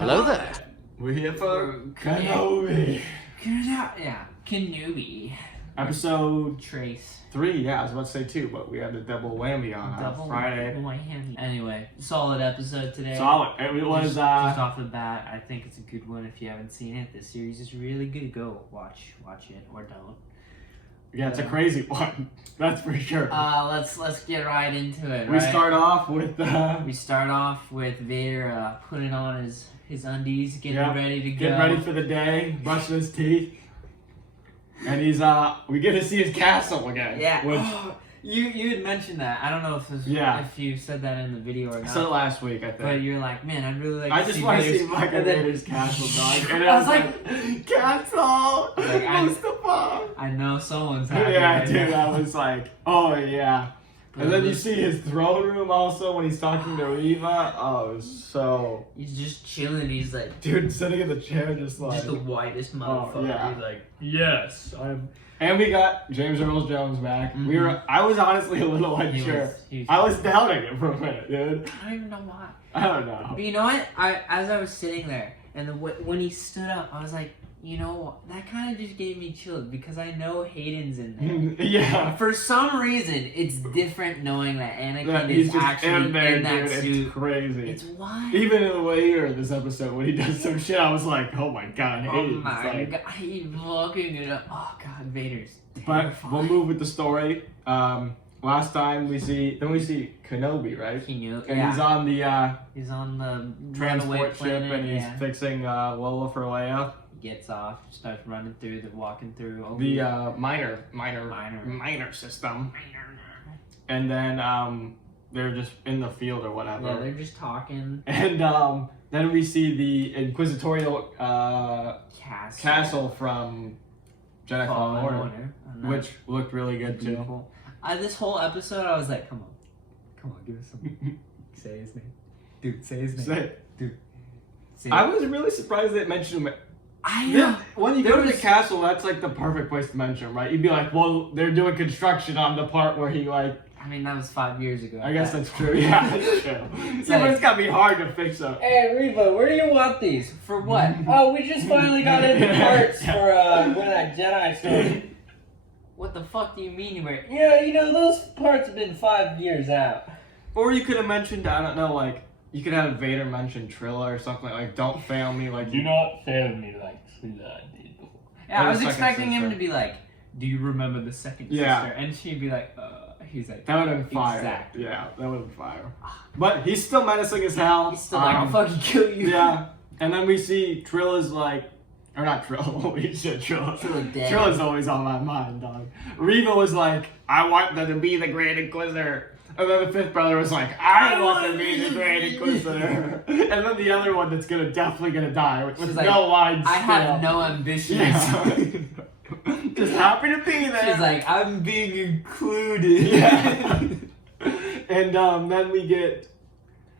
Hello there. We're here for Kenobi. Yeah, Kenobi. Episode Trace. 3, yeah, I was about to say 2, but we had a double whammy on Friday. Whammy. Anyway, solid episode today. Solid. It was, just off the bat, I think it's a good one if you haven't seen it. This series is really good. Go watch it or don't. Yeah, it's a crazy one. That's for sure. Let's get right into it. We start off with Vader putting on his undies, getting ready to go. Getting ready for the day, brushing his teeth. And he's we get to see his castle again. Yeah. Which, you had mentioned that. I don't know if you said that in the video or not. I said it last week, I think. But you're like, man, I'd really like I to just see want to Vader's, see Michael Vader's castle, dog. And I was like, castle! Like, Mustafa! I know someone's happy. Yeah, right dude, now. I was like, oh yeah. And then you see his throne room also when he's talking to Reva. Oh, it was so... He's just chilling. He's like... Dude, sitting in the chair just like... Just the whitest motherfucker. Oh, yeah. He's like, yes, I'm... And we got James Earl Jones back. Mm-hmm. I was honestly a little unsure. I was doubting it for a minute, dude. I don't even know why. I don't know. But you know what? As I was sitting there, and when he stood up, I was like, you know, that kind of just gave me chills because I know Hayden's in there. Yeah. For some reason, it's different knowing that Anakin He's is just actually in there, that dude. suit. It's crazy. It's wild. Even later in this episode, when he does some shit, I was like, oh my god, Oh Hayden's my like... god, he's fucking it up. Oh god, Vader's But we'll move with the story. Last time we see Kenobi, right? Kenobi, And yeah. he's on the transport ship planet, and he's fixing Lola for Leia. Gets off, starts running through, walking through The minor system. And then they're just in the field or whatever. Yeah, they're just talking. And then we see the inquisitorial castle from Jedi Fallen Order, which looked really good too. This whole episode, I was like, come on, give us something. Say his name, dude. Say his name, Say it. dude. I was really surprised they mentioned him. I know. When you go to the castle, that's like the perfect place to mention him, right? You'd be like, well, they're doing construction on the part where he like... I mean, that was 5 years ago. I guess that's true, yeah, that's true. But it's gotta be hard to fix up. Hey, Reva, where do you want these? For what? Oh, we just finally got in the parts for one of that Jedi stuff. What the fuck do you mean you were... Yeah, you know, those parts have been 5 years out. Or you could have mentioned, I don't know, like, you could have Vader mention Trilla or something like, don't fail me, like... Do not fail me like Trilla did before. Yeah, I was expecting him to be like, do you remember the second sister? And she'd be like, he's like... That would have been fire. Exactly. Yeah, that would have been fire. But he's still menacing as hell. He's still like, I'll fucking kill you. Yeah. And then we see Trilla's like... Or not Trilla, holy shit, Trilla. Trilla's always on my mind, dog. Reva was like, I want them to be the Grand Inquisitor. And then the fifth brother was like, I want them to be the Grand Inquisitor. And then the other one that's definitely gonna die with She's no like, lines. I have no ambitions. Yeah. Just happy to be there. She's like, I'm being included. Yeah. And then we get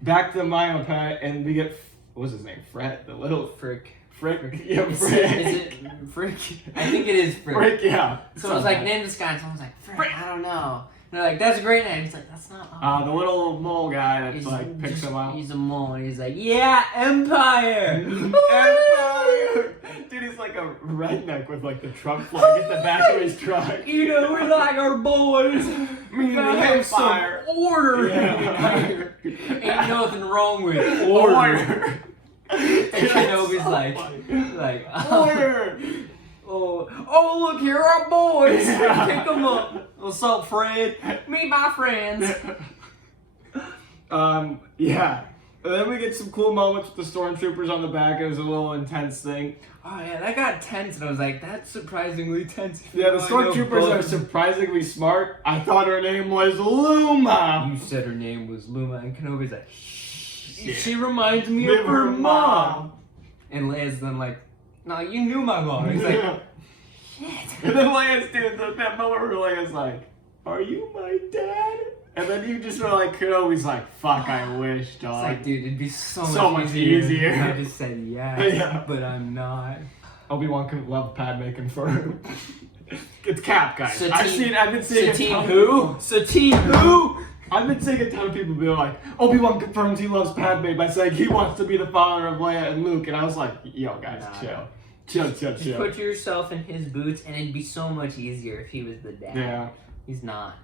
back to the Mayan planet and we get, what was his name? Fred, the little... Frick. Yeah, Frick. Is it Frick? I think it is Frick. Frick, yeah. So I was like, name this guy, and someone's like, Frick, I don't know. And they're like, that's a great name. He's like, that's not... the little mole guy that's like, picks him up. He's a mole, and he's like, yeah, Empire! Empire! Dude, he's like a redneck with like the Trump flag at the back of his truck. You know, we're like our boys. Me, the have some Empire. order. Yeah. Ain't nothing wrong with order. And Kenobi's like, order. Oh, look, here are boys. Pick them up. What's up, Fred? Meet my friends. Yeah. And then we get some cool moments with the stormtroopers on the back. It was a little intense thing. Oh yeah, that got tense, and I was like, that's surprisingly tense. Yeah, the stormtroopers are surprisingly smart. I thought her name was Luma. You said her name was Luma, and Kenobi's like, she reminds me of her mom. And Leia's then like, no, you knew my mom. He's like, shit. And then Leia's doing that moment where Leia's like, are you my dad? And then you just were like, Kenobi's like, fuck, I wish, dog. It's like, dude, it'd be so much easier. I just said yes, yeah. But I'm not. Obi-Wan can love Padme confirmed. It's Cap, guys. Satine, I've been seeing Satine who? Satine who? I've been seeing a ton of people be like, Obi-Wan confirms he loves Padme by saying he wants to be the father of Leia and Luke, and I was like, yo guys, chill. Just put yourself in his boots, and it'd be so much easier if he was the dad. Yeah. He's not.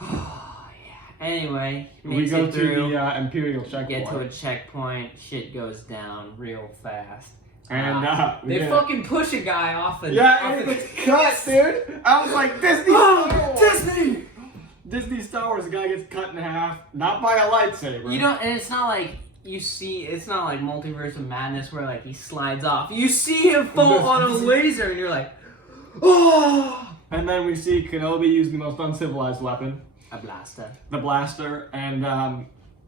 Oh, yeah. Anyway, we go to the Imperial checkpoint. Get to a checkpoint, shit goes down real fast. And they fucking push a guy off the. And it's cut, dude. I was like, Disney Star Wars. The guy gets cut in half, not by a lightsaber. You don't, and it's not like you see. It's not like Multiverse of Madness where like he slides off. You see him fall on a laser, and you're like, oh. And then we see Kenobi use the most uncivilized weapon, a blaster. The blaster, and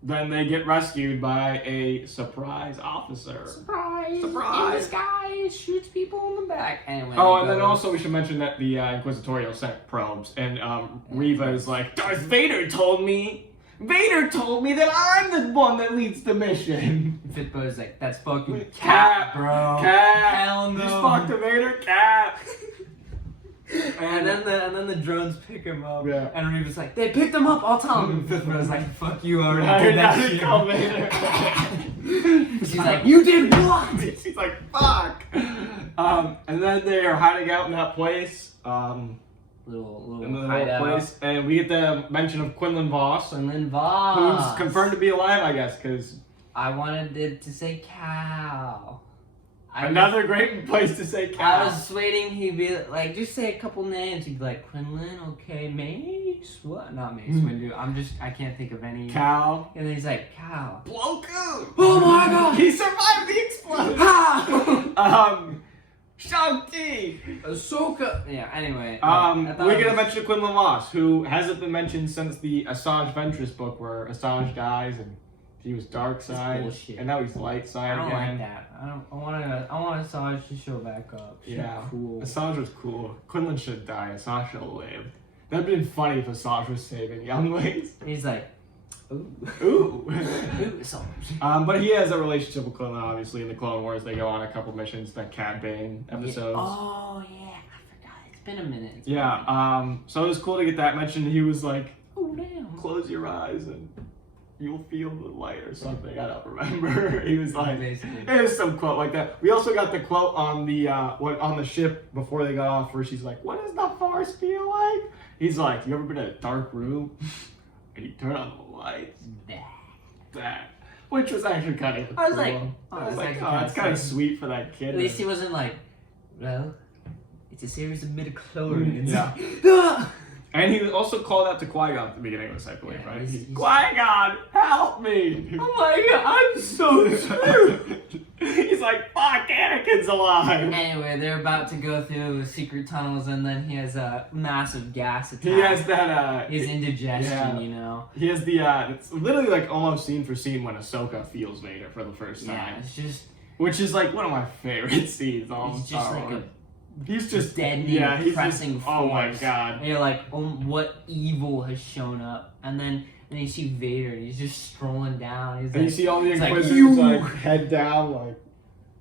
then they get rescued by a surprise officer. Surprise! Surprise! In disguise, shoots people in the back. Anyway. And then also we should mention that the Inquisitorial sent probes, and Reva is like, Darth Vader told me that I'm the one that leads the mission. Fitbo's like, that's fucking Cap, bro. Cap. Hell no. You fucked the Vader, Cap. And then the drones pick him up. Yeah. And Reva's like, they picked him up, I'll tell him. And Fifth Bro's like, fuck you, I already did that shit. She's like, you did what? She's like, fuck. And then they are hiding out in that place. Little hideout. Place. And we get the mention of Quinlan Voss. Who's confirmed to be alive, I guess, because... I wanted it to say cow. Another great place to say cow. I was waiting he'd be like, just say a couple names. He'd be like, Quinlan, okay, Mace, what? Not Mace Windu. I can't think of any. Cow. And then he's like, cow. Plo Koon. Oh my god. He survived the explosion. Shang-Chi. Ahsoka. Yeah, anyway. We're gonna mention Quinlan Voss, who hasn't been mentioned since the Asajj Ventress book where Asajj dies and he was dark side, and now he's light side again. I don't again. like that. I want Asajj to show back up. She's cool. Asajj was cool. Quinlan should die. Asajj should live. That'd been funny if Asajj was saving younglings. He's like, ooh. Ooh. Asajj. But he has a relationship with Quinlan, obviously. In the Clone Wars, they go on a couple missions, that Cad Bane episodes. Yeah. Oh, yeah. I forgot. It's been a minute. So it was cool to get that mentioned. He was like, oh, damn. Close your eyes and you'll feel the light or something. I don't remember. He was like, it was some quote like that. We also got the quote on the ship before they got off where she's like, what does the Force feel like? He's like, you ever been in a dark room and you turn on the lights? That. Which was actually kind of cool. I was like, it's kind of sweet for that kid. At least he wasn't like, well, it's a series of midichlorians. Yeah. And he also called out to Qui-Gon at the beginning of this, I believe, right? Qui-Gon, help me! Oh my god, I'm so screwed! He's like, fuck, Anakin's alive! Anyway, they're about to go through secret tunnels, and then he has a massive gas attack. He has that, his indigestion, you know? He has the, it's literally like almost scene for scene when Ahsoka feels Vader for the first time. Yeah, it's just... Which is like one of my favorite scenes on Star Wars. He's just deadening, depressing force. Oh my god! And you're like, oh, what evil has shown up? And then you see Vader, and he's just strolling down. He's and like, you see all the Inquisitors like head down, like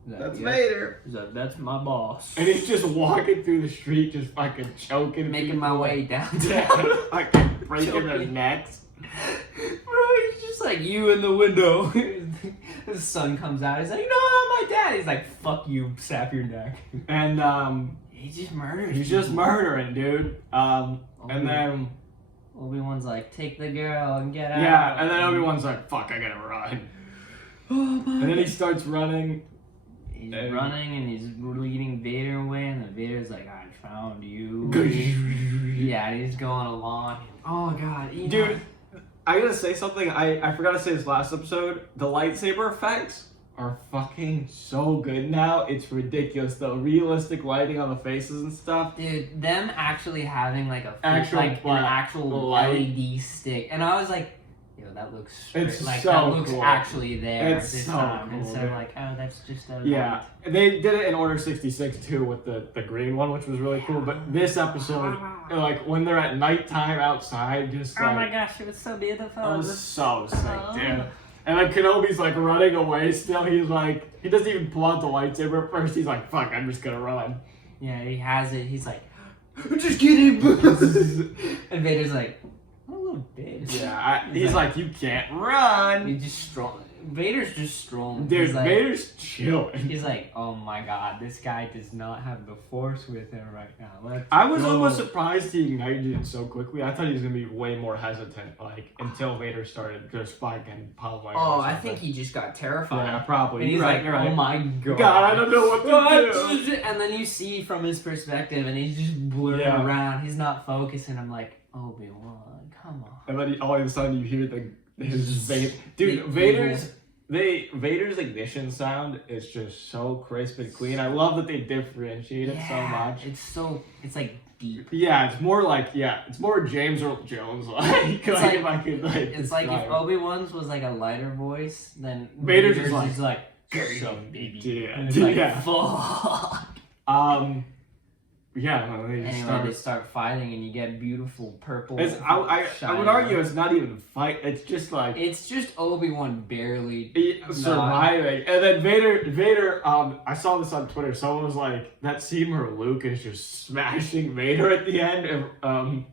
that's Vader. He's like, that's my boss. And he's just walking through the street, just fucking choking, making my way downtown, fucking breaking their necks. Bro, he's just like you in the window. His son comes out. He's like, no, not my dad. He's like, fuck you, snap your neck. And he just murders. He's just murdering, dude. And then Obi-Wan's like, take the girl and get out. Yeah, and then Obi-Wan's like, fuck, I gotta run. And then he starts running. He's running and he's leading Vader away, and then Vader's like, I found you. Yeah, he's going along. Oh god, dude. I gotta say something, I forgot to say this last episode, the lightsaber effects are fucking so good now, it's ridiculous, the realistic lighting on the faces and stuff. Dude, them actually having like an actual light. LED stick, and I was like, yo, that looks it's like so that looks cool. actually there it's this so time, cool, instead of like, oh, that's just a yeah, they did it in Order 66 too with the green one, which was really cool, but this episode, like when they're at nighttime outside, just like, oh my gosh, it was so beautiful. It was so sick, dude. And like Kenobi's like running away still, he's like, he doesn't even pull out the lightsaber at first, he's like, fuck, I'm just gonna run. Yeah, he has it, he's like, just kidding. And Vader's like, What a little bitch. Yeah, he's like, you can't run. He's just strolling. Vader's just strolling. Dude, He's like, Vader's chilling. He's like, oh my god, this guy does not have the Force with him right now. I was almost surprised he ignited it so quickly. I thought he was gonna be way more hesitant, like until Vader started just fucking pummeling. Oh, I think he just got terrified. Yeah, probably. And he's right, like, right. oh my god. God, I don't know what to do. And then you see from his perspective, and he's just blurring around. He's not focusing. I'm like, Obi-Wan, come on. And then all of a sudden you hear his Vader. Dude, Vader's ignition sound is just so crisp and clean. I love that they differentiate it so much. It's like deep. Yeah, it's more like it's more James Earl Jones like. It's like if I could like. It's like if Obi-Wan's was like a lighter voice, then Vader's just like some baby. Yeah, and it's like fuck. Yeah, they start fighting, and you get beautiful purple. I would argue it's not even fight. It's just like Obi-Wan barely surviving, and then Vader. I saw this on Twitter. Someone was like, that scene where Luke is just smashing Vader at the end of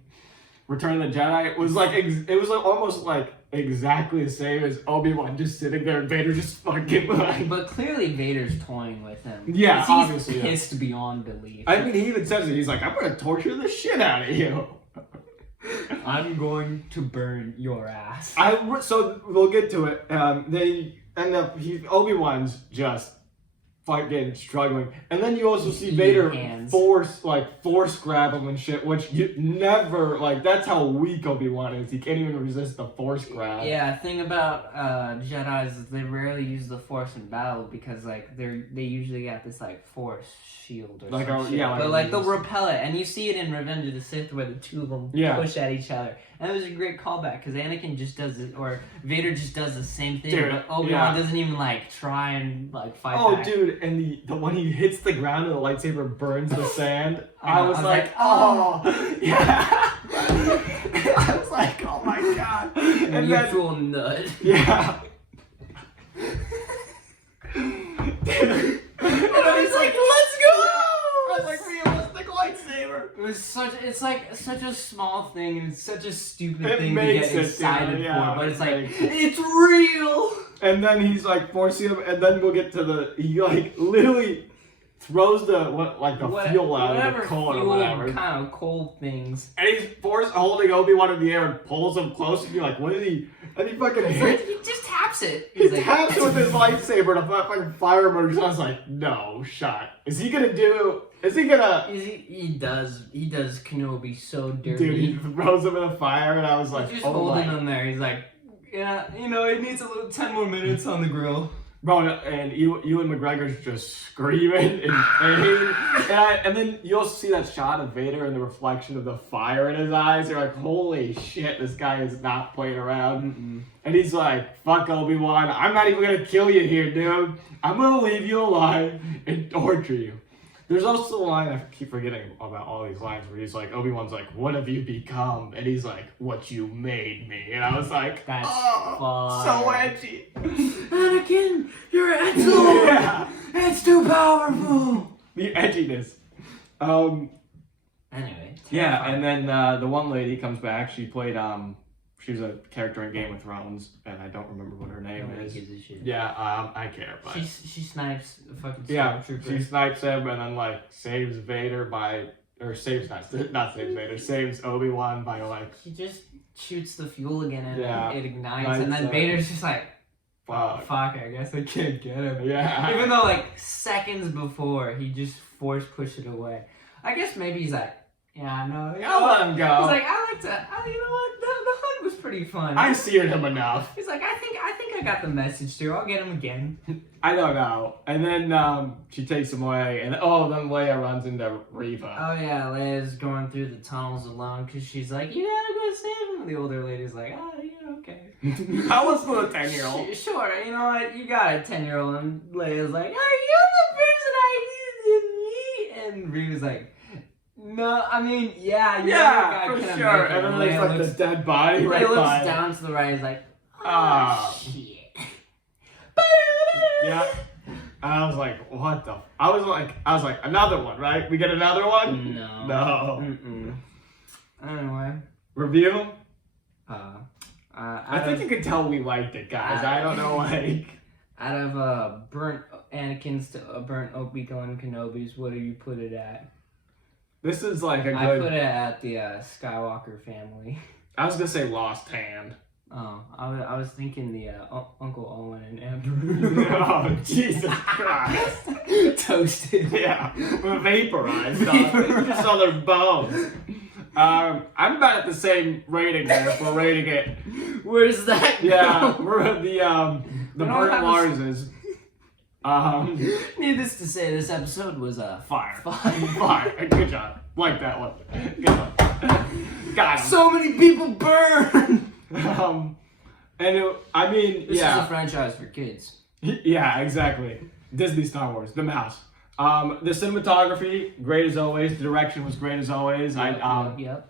Return of the Jedi was like it was like almost like exactly the same as Obi-Wan just sitting there and Vader just fucking like. But clearly Vader's toying with him. Yeah, obviously. He's pissed beyond belief. I mean, he even says it. He's like, I'm gonna torture the shit out of you. I'm going to burn your ass. So we'll get to it. They end up. Obi-Wan's just fucking struggling, and then you also see Vader force grab him and shit, which you never like. That's how weak Obi-Wan is. He can't even resist the force grab. Yeah, thing about Jedi's is they rarely use the Force in battle because like they usually got this like Force shield or like something. But like they'll repel it, and you see it in Revenge of the Sith where the two of them push at each other, and it was a great callback because Anakin just does it, or Vader just does the same thing, but Obi-Wan doesn't even like try and like fight back. Oh, dude. And the when he hits the ground and the lightsaber burns the sand, I was like, oh, yeah. I was like, oh my god. And you feel nut. Yeah. And then he's like, let's go. I was like, realistic lightsaber. It's like such a small thing, and it's such a stupid thing to get excited for, but it's like, it's real. And then he's like forcing him, and then we'll get to he like literally throws the fuel out of the coal or whatever. Kind of cold things. And he's holding Obi-Wan in the air and pulls him close, and you're like, what did he? And he fucking hits. He just taps it. He taps it with his lightsaber to fucking fire him. I was like, no shot. Is he gonna? He does Kenobi so dirty. Dude, he throws him in the fire, and I was like, he's just holding him there. He's like, yeah, he needs a little 10 more minutes on the grill. Bro, and Ewan McGregor's just screaming in pain. And then you'll see that shot of Vader and the reflection of the fire in his eyes. You're like, holy shit, this guy is not playing around. Mm-mm. And he's like, fuck Obi-Wan, I'm not even gonna kill you here, dude. I'm gonna leave you alive and torture you. There's also a line, I keep forgetting about all these lines, where he's like, Obi-Wan's like, what have you become? And he's like, what you made me. And I was like, that's so edgy. Anakin, you're excellent. Yeah. It's too powerful. The edginess. Anyway. Yeah, and then the one lady comes back. She played, she was a character in Game of Thrones, and I don't remember what her name is. Gives a shit. Yeah, I care, but she snipes the fucking stormtrooper. She snipes him and then like saves Vader saves Obi-Wan by like. He just shoots the fuel again and it ignites, nice, and then Vader's just like, fuck, I guess I can't get him. Yeah. Even though like seconds before he just force pushed it away. I guess maybe he's like, yeah, no, I'll let him go. He's like, you know what? The hunt was pretty fun. I seared him enough. He's like, I think I got the message through. I'll get him again. I don't know. And then she takes him away, and then Leia runs into Reva. Oh yeah, Leia's going through the tunnels alone because she's like, you gotta go save him. And the older lady's like, yeah, okay. How was for a 10-year-old? Sure, you know what? You got a 10-year-old, and Leia's like, are you the person I needed to meet? And Reva's like, no, I mean, yeah, for sure. And then there's like the dead body right looks by. Down to the right. He's like, oh shit. Yeah. And I was like, what the? I was like, another one, right? We get another one? No. No. Mm-mm. Anyway. Review? I think you could tell we liked it, guys. I don't know, like... Out of burnt Anakin's to burnt Obi-Wan Kenobi's, what do you put it at? This is like a good... I put it at the Skywalker family. I was gonna say Lost Hand. Oh, I was thinking the Uncle Owen and Amber. Oh, Jesus Christ. Toasted. Yeah, vaporized. Just on their bones. I'm about at the same rating there if we're rating it. Where's that go? Yeah, we're the burnt Larses. Needless to say, this episode was fire. Fire. Good job. Like that one. Good one. Got him. So many people burned. I mean, this is a franchise for kids. Yeah, exactly. Disney Star Wars, the mouse. The cinematography, great as always. The direction was great as always. Yep.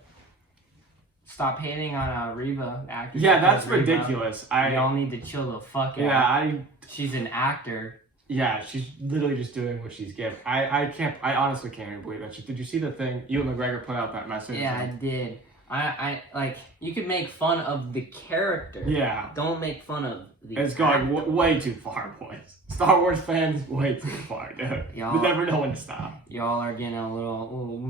Stop hating on Reva, actor. Yeah, that's ridiculous. We all need to chill the fuck out. Yeah, she's an actor. Yeah, she's literally just doing what she's given. I honestly can't even believe that. Did you see the thing? Ewan McGregor put out that message. Yeah, I did. I like, you could make fun of the character. Yeah. Don't make fun of the It's going way too far, boys. Star Wars fans, way too far, dude. You never know when to stop. Y'all are getting a little...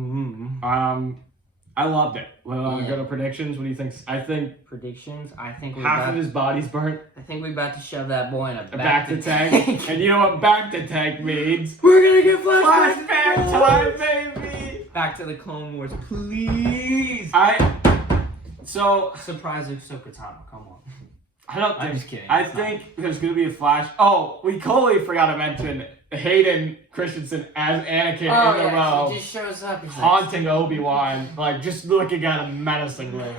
I loved it. Well, go to predictions. What do you think? I think... Predictions? I think we're half of his body's burnt. I think we're about to shove that boy in a back to tank. And you know what back to tank means? We're gonna get flashback time, baby! Back to the Clone Wars, please! Surprise Ahsoka Tano, come on. I'm just kidding. I think there's gonna be a flash. Oh, we totally forgot to mention Hayden Christensen as Anakin in the row. He just shows up. Haunting Obi-Wan, like just looking at him menacingly.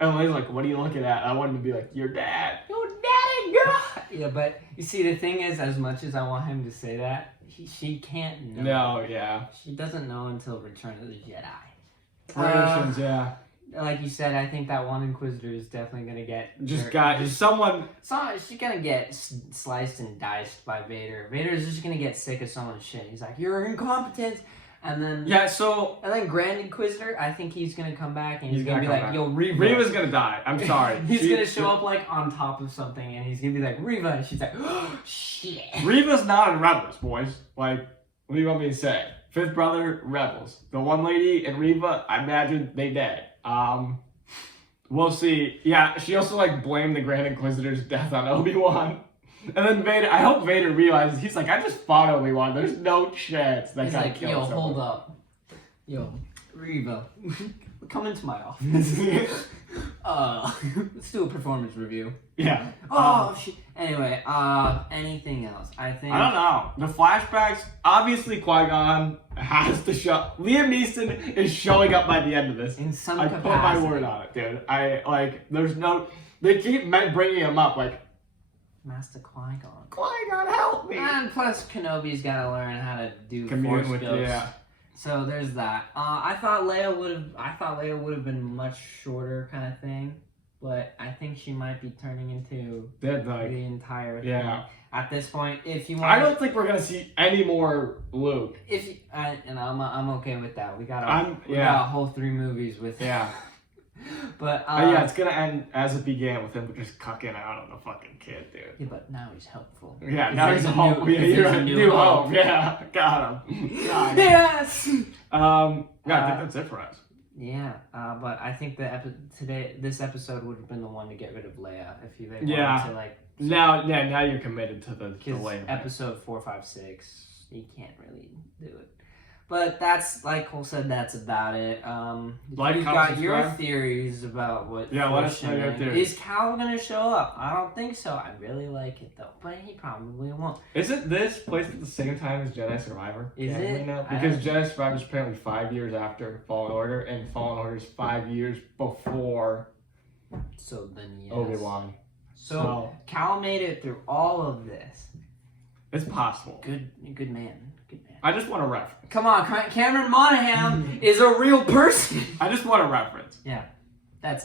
And he's like, what are you looking at? I wanted to be like, your dad. Your daddy, girl! Yeah, but you see, the thing is, as much as I want him to say that, she can't know. No, yeah. She doesn't know until Return of the Jedi. Predictions, yeah. Like you said, I think that one Inquisitor is definitely gonna get someone. She's gonna get sliced and diced by Vader. Vader's just gonna get sick of someone's shit. He's like, "You're incompetent," and then and then Grand Inquisitor. I think he's gonna come back and he's gonna be like, "Yo, Reva." Reva's gonna die. I'm sorry. He's gonna show up like on top of something, and he's gonna be like, "Reva," and she's like, "Oh shit." Reva's not in Rebels, boys. Like, what do you want me to say? Fifth brother, Rebels. The one lady and Reva, I imagine they dead. We'll see. Yeah, she also like blamed the Grand Inquisitor's death on Obi-Wan. And then Vader, I hope Vader realizes, he's like, I just fought Obi-Wan. There's no chance that guy killed someone. Hold up. Yo, Reva, come into my office. Let's do a performance review. Yeah. Shit. Anyway, anything else? I don't know. The flashbacks, obviously Qui-Gon has to show. Liam Neeson is showing up by the end of this. In some capacity. I put my word on it, dude. There's no, they keep bringing him up, like, Master Qui-Gon. Qui-Gon, help me! And plus, Kenobi's gotta learn how to do Commune Force skills. Yeah. So there's that. I thought Leia would have been much shorter kind of thing, but I think she might be turning into the entire thing. At this point, if you want, I don't think we're gonna see any more Luke. I'm okay with that. We got a whole 3 movies with But it's gonna end as it began with him just cucking out on the fucking kid, dude. Yeah, but now he's helpful. Yeah, now he's a home. You're a new home. Yeah, got him. Yes. I think that's it for us. Yeah, but I think this episode would have been the one to get rid of Leia if they wanted to like. Now you're committed to the Leia. Episode 4, 5, 6, you can't really do it. But that's, like Cole said, that's about it. You've got your theories about what... Yeah, let us know your theories. Is Cal going to show up? I don't think so. I really like it, though. But he probably won't. Isn't this placed at the same time as Jedi Survivor? Is it? Because Jedi Survivor is apparently 5 years after Fallen Order, and Fallen Order is 5 years before Obi-Wan. So Cal made it through all of this. It's possible. Good man. I just want a reference. Come on, Cameron Monaghan is a real person. I just want a reference. Yeah.